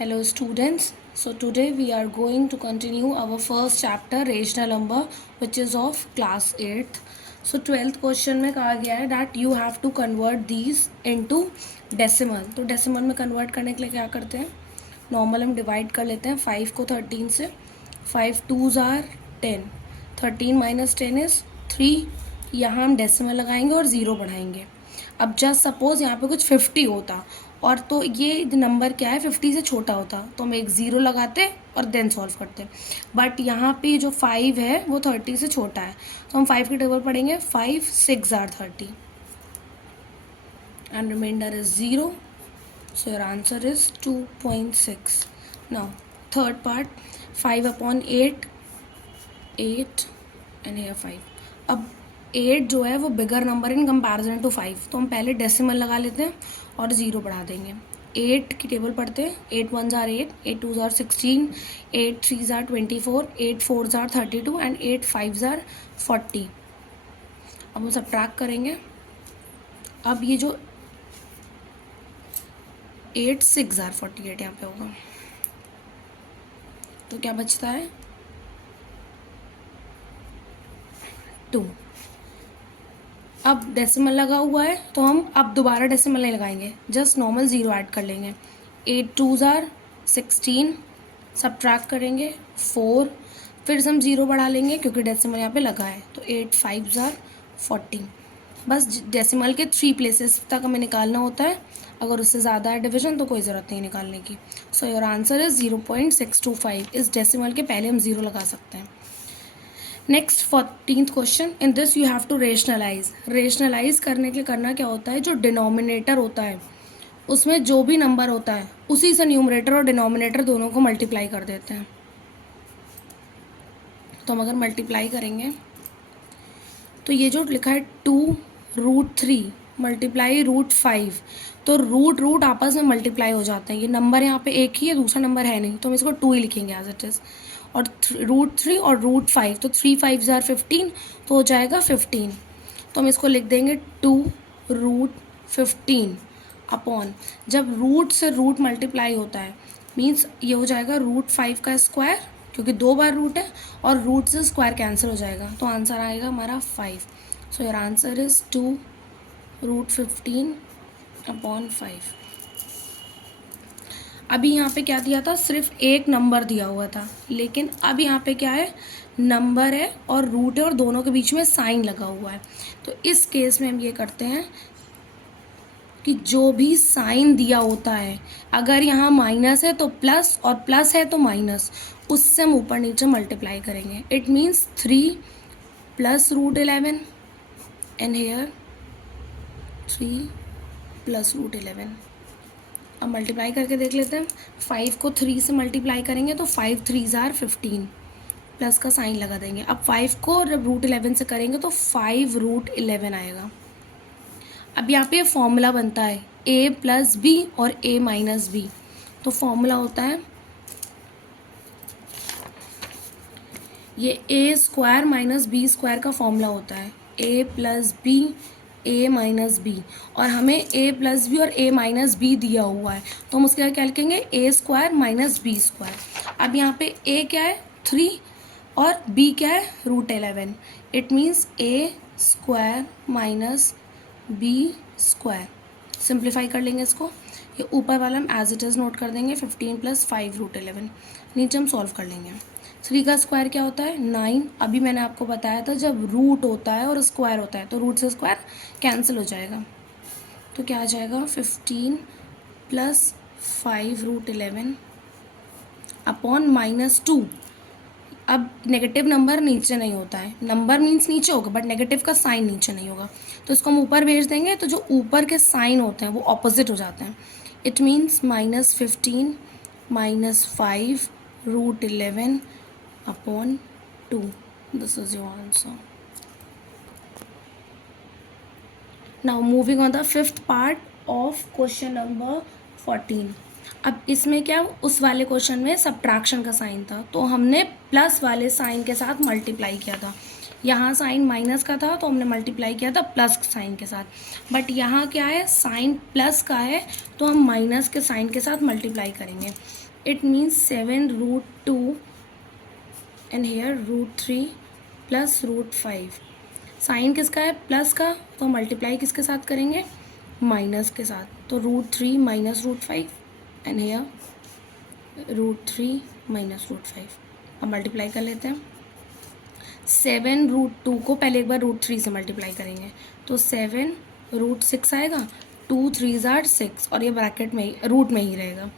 Hello students, so today we are going to continue our first chapter rational number which is of class 8th. So 12th question में कहा गया है that you have to convert these into decimal. तो decimal में convert करने के लिए क्या करते हैं, नॉर्मल हम डिवाइड कर लेते हैं 5 को 13 से. 5 2s are 10, 13 माइनस 10 इज़ 3. यहाँ हम डेसिमल लगाएंगे और ज़ीरो बढ़ाएंगे. अब जस्ट सपोज यहाँ पे कुछ 50 होता और तो ये नंबर क्या है 50 से छोटा होता तो हम एक ज़ीरो लगाते और देन सॉल्व करते. बट यहाँ पे जो 5 है वो 30 से छोटा है तो हम 5 की टेबल पढ़ेंगे. 5 6 are 30 and remainder is 0. So your answer is 2.6. Now third part, 5 upon 8 and here 5. अब 8 जो है वो bigger number in comparison to 5 तो हम पहले डेसिमल लगा लेते हैं और ज़ीरो बढ़ा देंगे. 8 की टेबल पढ़ते हैं. 8 1s are 8, 8 2s are 16, 8 3s are 24, 8 4s are 32 and 8 5s are 40. अब हम सब्ट्रैक्ट करेंगे. अब ये जो 8 6 are 48 यहाँ पे होगा तो क्या बचता है 2. अब डेसिमल लगा हुआ है तो हम अब दोबारा डेसिमल नहीं लगाएंगे, जस्ट नॉर्मल ज़ीरो ऐड कर लेंगे. 8 2s are 16, सब्ट्रैक्ट करेंगे 4, फिर से हम ज़ीरो बढ़ा लेंगे क्योंकि डेसिमल यहाँ पे लगा है तो 8 5s are 40. बस डेसिमल के 3 प्लेसेस तक हमें निकालना होता है. अगर उससे ज़्यादा है डिवीजन तो कोई ज़रूरत नहीं निकालने की. So your answer is 0.625. इस डेसिमल के पहले हम ज़ीरो लगा सकते हैं. Next 14th question. In this you have to rationalise. Rationalise करने के लिए करना क्या होता है, जो डिनोमिनेटर होता है उसमें जो भी नंबर होता है उसी से न्यूमरेटर और डिनोमिनेटर दोनों को मल्टीप्लाई कर देते हैं. तो हम अगर मल्टीप्लाई करेंगे तो ये जो लिखा है 2√3 मल्टीप्लाई √5 तो रूट आपस में मल्टीप्लाई हो जाते हैं. ये नंबर यहाँ पे एक ही है, दूसरा नंबर है नहीं तो हम इसको 2 ही लिखेंगे एज इट इज़. और √3 और √5 तो 3 5s are 15 तो हो जाएगा 15. तो हम इसको लिख देंगे 2√15 अपॉन, जब रूट से रूट मल्टीप्लाई होता है मीन्स ये हो जाएगा √5 का स्क्वायर क्योंकि 2 बार रूट है और रूट से स्क्वायर कैंसिल हो जाएगा तो आंसर आएगा हमारा 5. So your answer is 2√15 upon 5. अभी यहाँ पे क्या दिया था, सिर्फ एक नंबर दिया हुआ था, लेकिन अब यहाँ पे क्या है, नंबर है और रूट है और दोनों के बीच में साइन लगा हुआ है. तो इस केस में हम ये करते हैं कि जो भी साइन दिया होता है, अगर यहाँ माइनस है तो प्लस और प्लस है तो माइनस, उससे हम ऊपर नीचे मल्टीप्लाई करेंगे. It means 3 + √11 and here 3 + √11. अब मल्टीप्लाई करके देख लेते हैं. 5 को 3 से मल्टीप्लाई करेंगे तो 5 3s are 15, प्लस का साइन लगा देंगे. अब 5 को जब √11 से करेंगे तो 5√11 आएगा. अब यहाँ पे फॉर्मूला बनता है a + b और a - b. तो फॉर्मूला होता है ये a² - b² का फॉर्मूला होता है a + b a - b. और हमें a + b और a - b दिया हुआ है तो हम उसके क्या लिखेंगे, a² - b². अब यहाँ पे a क्या है 3 और b क्या है √11. It means a² - b². Simplify कर लेंगे इसको. ये ऊपर वाला हम एज इट इज़ नोट कर देंगे 15 + 5√11. नीचे हम सॉल्व कर लेंगे. 3 का स्क्वायर क्या होता है 9. अभी मैंने आपको बताया था जब रूट होता है और स्क्वायर होता है तो रूट से स्क्वायर कैंसिल हो जाएगा. तो क्या आ जाएगा 15 + 5√11 अपॉन -2. अब नेगेटिव नंबर नीचे नहीं होता है, नंबर मीन्स नीचे होगा बट नेगेटिव का साइन नीचे नहीं होगा तो इसको हम ऊपर भेज देंगे तो जो ऊपर के साइन होते हैं वो ऑपोजिट हो जाते हैं. It means -15 - 5√11 upon 2. This is your answer. Now moving on the 5th part of question number 14. अब इसमें क्या, उस वाले क्वेश्चन में सब्ट्रैक्शन का साइन था तो हमने प्लस वाले साइन के साथ मल्टीप्लाई किया था. यहाँ साइन माइनस का था तो हमने मल्टीप्लाई किया था प्लस साइन के साथ, बट यहाँ क्या है, साइन प्लस का है तो हम माइनस के साइन के साथ मल्टीप्लाई करेंगे. It means 7√2 and here √3 plus √5. Sign किसका है, प्लस का, तो मल्टीप्लाई किसके साथ करेंगे, माइनस के साथ. तो √3 माइनस √5 एंड हेयर √3 माइनस √5. अब मल्टीप्लाई कर लेते हैं. 7√2 को पहले एक बार √3 से मल्टीप्लाई करेंगे तो 7√6 आएगा. 2 3 आर 6 और ये ब्रैकेट में ही, रूट में ही रहेगा.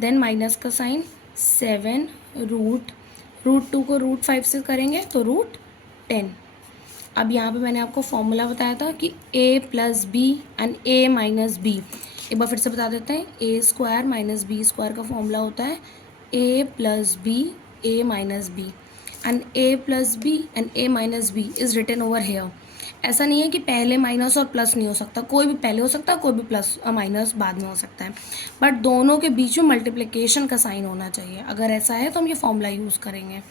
देन माइनस का साइन, 7√2 को √5 से करेंगे तो √10. अब यहाँ पे मैंने आपको फॉर्मूला बताया था कि a plus B and a minus B. एक बार फिर से बता देते हैं. a square minus B square का फॉर्मूला होता है a plus B a minus B, and a plus B and a minus B is written over here. ऐसा नहीं है कि पहले माइनस और प्लस नहीं हो सकता, कोई भी पहले हो सकता है, कोई भी प्लस और माइनस बाद में हो सकता है, बट दोनों के बीच में मल्टीप्लिकेशन का साइन होना चाहिए. अगर ऐसा है तो हम ये फॉर्मूला यूज़ करेंगे.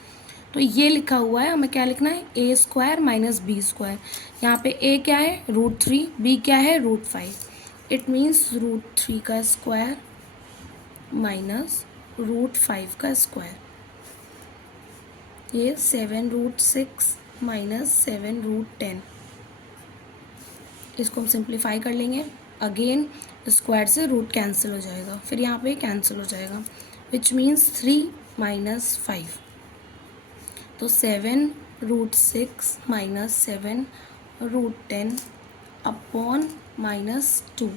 तो ये लिखा हुआ है, हमें क्या लिखना है, a square minus B square. यहाँ पे a क्या है, √3, b क्या है, √5. इट मीन्स √3 का स्क्वायर माइनस √5 का स्क्वायर. ये 7√6 माइनस 7√10. इसको हम सिंप्लीफाई कर लेंगे. अगेन स्क्वायर से रूट कैंसिल हो जाएगा, फिर यहाँ पे कैंसिल हो जाएगा, विच मीन्स 3 माइनस 5. तो 7√6 माइनस 7√10 अपॉन -2.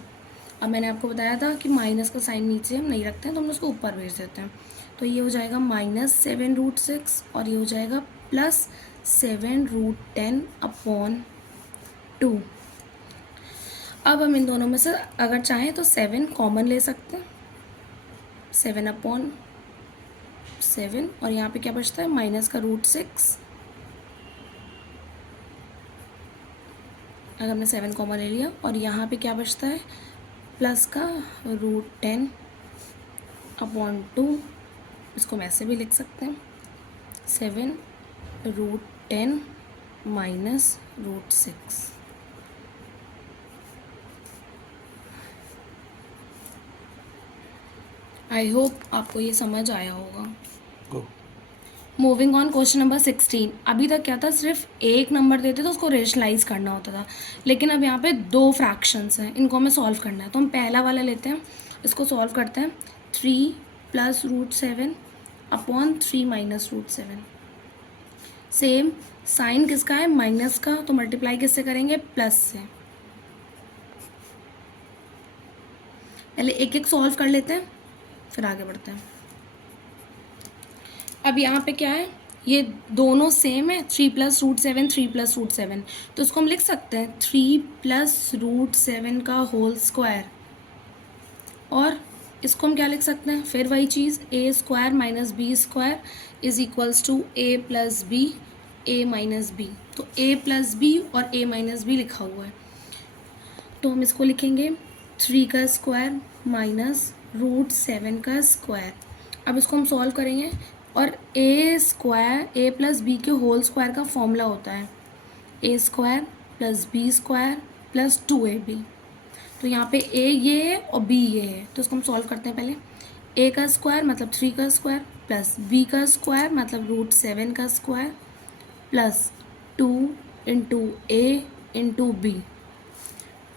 अब मैंने आपको बताया था कि माइनस का साइन नीचे हम नहीं रखते हैं, तो हम उसको ऊपर भेज देते हैं. तो ये हो जाएगा -7√6 और ये हो जाएगा प्लस 7√10 अपॉन 2. अब हम इन दोनों में से अगर चाहें तो 7 कॉमन ले सकते हैं, 7 अपॉन 7, और यहाँ पे क्या बचता है, माइनस का √6. अगर हमने 7 कॉमन ले लिया, और यहाँ पे क्या बचता है, प्लस का √10 अपॉन 2. इसको हम ऐसे भी लिख सकते हैं, 7√10 माइनस √6. आई होप आपको ये समझ आया होगा. Moving on, question number 16. अभी तक क्या था, सिर्फ एक नंबर देते तो उसको रेशनलाइज करना होता था, लेकिन अब यहाँ पे 2 फ्रैक्शंस हैं, इनको हमें सॉल्व करना है. तो हम पहला वाला लेते हैं, इसको सॉल्व करते हैं. 3 plus √7 upon 3 minus √7. Same sign किसका है, माइनस का, तो मल्टीप्लाई किससे करेंगे, प्लस से. पहले एक एक सॉल्व कर लेते हैं, फिर आगे बढ़ते हैं. अब यहाँ पे क्या है, ये दोनों सेम है, 3 प्लस √7 3 प्लस √7. तो इसको हम लिख सकते हैं 3 प्लस √7 का होल स्क्वायर, और इसको हम क्या लिख सकते हैं, फिर वही चीज़, a square minus B square is equals to a plus B a minus B. तो a प्लस बी और a माइनस बी लिखा हुआ है, तो हम इसको लिखेंगे 3 का स्क्वायर माइनस √7 का स्क्वायर. अब इसको हम सॉल्व करेंगे, और a square a plus B के होल स्क्वायर का फॉर्मूला होता है a square plus B square plus 2ab. तो यहाँ पे a ये है और b ये है, तो इसको हम सॉल्व करते हैं. पहले a का स्क्वायर मतलब 3 का स्क्वायर प्लस b का स्क्वायर मतलब √7 का square plus 2 into a into B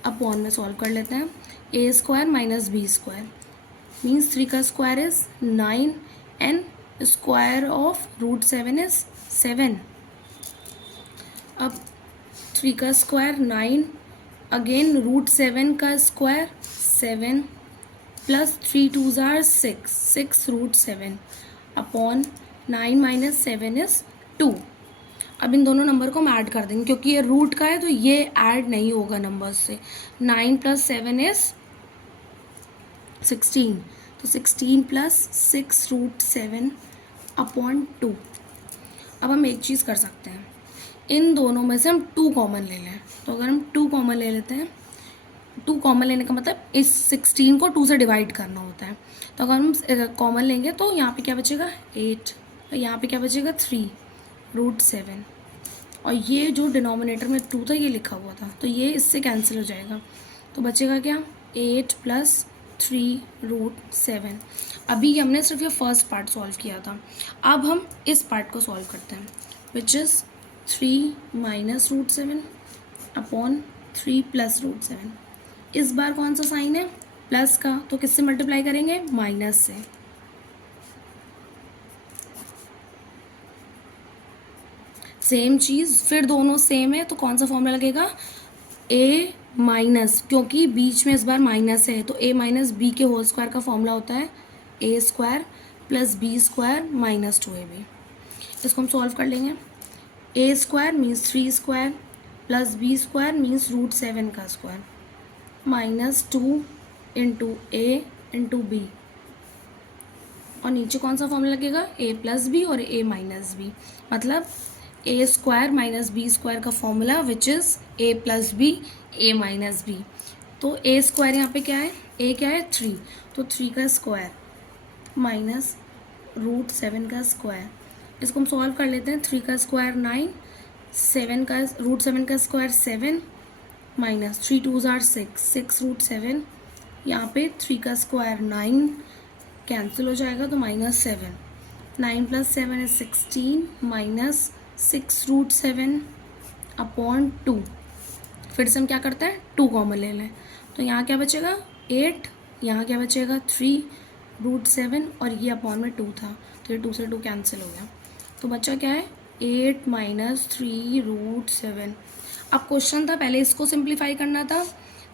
upon में सॉल्व कर लेते हैं. a square minus B square means 3 का square is 9 and square of √7 is 7. अब 3 का स्क्वायर 9, अगेन √7 का square 7 plus 3 2s are 6 √7 upon 9 minus 7 is 2. अब इन दोनों नंबर को हम ऐड कर देंगे, क्योंकि ये रूट का है तो ये ऐड नहीं होगा नंबर्स से. 9 प्लस 7 इज 16, तो 16 प्लस 6 √7 अपॉन 2. अब हम एक चीज़ कर सकते हैं, इन दोनों में से हम 2 कॉमन ले लें. तो अगर हम 2 कॉमन ले लेते हैं, 2 कॉमन लेने का मतलब इस 16 को 2 से डिवाइड करना होता है. तो अगर हम कॉमन लेंगे तो यहाँ पे क्या बचेगा 8, यहाँ पे क्या बचेगा 3 √7 और ये जो डिनोमिनेटर में 2 था ये लिखा हुआ था, तो ये इससे कैंसिल हो जाएगा। तो बचेगा क्या, 8 + 3√7। अभी हमने सिर्फ ये फर्स्ट पार्ट सॉल्व किया था, अब हम इस पार्ट को सॉल्व करते हैं, विच इज़ 3 - √7 अपॉन 3 + √7। इस बार कौन सा साइन है, प्लस का, तो किससे मल्टीप्लाई करेंगे, माइनस से। सेम चीज़, फिर दोनों सेम है तो कौन सा फॉर्मूला लगेगा, a माइनस, क्योंकि बीच में इस बार माइनस है तो a - b के होल स्क्वायर का फॉर्मूला होता है a² + b² - 2ab। इसको हम सॉल्व कर लेंगे। a² मीन्स 3² + b² मीन्स √7 का स्क्वायर -2 × a × b, और नीचे कौन सा फॉर्मूला लगेगा, a + b और a - b, मतलब a² - b² का formula which is a + b a - b। तो a² यहाँ पे क्या है, a क्या है 3, तो 3 का स्क्वायर माइनस √7 का स्क्वायर। इसको हम सॉल्व कर लेते हैं। 3 का स्क्वायर 9, 7 का √7 का स्क्वायर 7 माइनस 3 2 = 6, 6√7। यहाँ पे 3 का स्क्वायर 9 कैंसिल हो जाएगा तो -7, 9 + 7 is 16 माइनस 6√7 अपॉन 2। फिर से हम क्या करते हैं, 2 कॉमन ले लें, तो यहाँ क्या बचेगा 8, यहाँ क्या बचेगा 3√7 और ये अपॉन में 2 था तो ये 2 से 2 कैंसिल हो गया, तो बच्चा क्या है 8 - 3√7। अब क्वेश्चन था, पहले इसको सिंप्लीफाई करना था,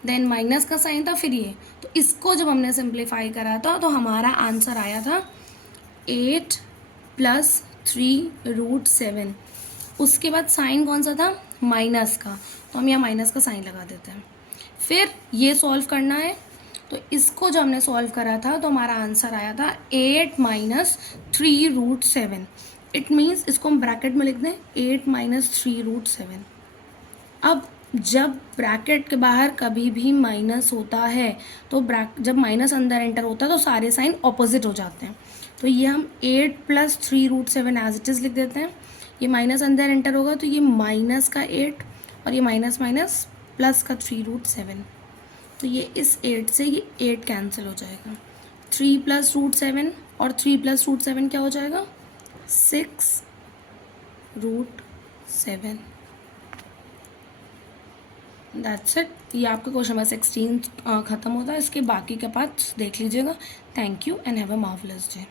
देन माइनस का साइन था, फिर ये, तो इसको जब हमने सिंप्लीफाई करा था तो हमारा आंसर आया था 8 + 3√7। उसके बाद साइन कौन सा था, माइनस का, तो हम यहाँ माइनस का साइन लगा देते हैं। फिर ये सॉल्व करना है, तो इसको जब हमने सॉल्व करा था तो हमारा आंसर आया था 8 - 3√7। इट मीन्स इसको हम ब्रैकेट में लिख दें 8 - 3√7। अब जब ब्रैकेट के बाहर कभी भी माइनस होता है तो जब माइनस अंदर एंटर होता है तो सारे साइन ऑपोजिट हो जाते हैं, तो ये हम 8 + 3√7 एज इट इज़ लिख देते हैं। ये माइनस अंदर एंटर होगा तो ये माइनस का 8 और ये माइनस माइनस प्लस का 3√7, तो ये इस 8 से ये 8 कैंसिल हो जाएगा। 3 + √7 और 3 + √7 क्या हो जाएगा, 6√7। That's it. ये आपका क्वेश्चन नंबर 16 ख़त्म होता है। इसके बाकी के पार्ट्स देख लीजिएगा। Thank you and have a marvellous day.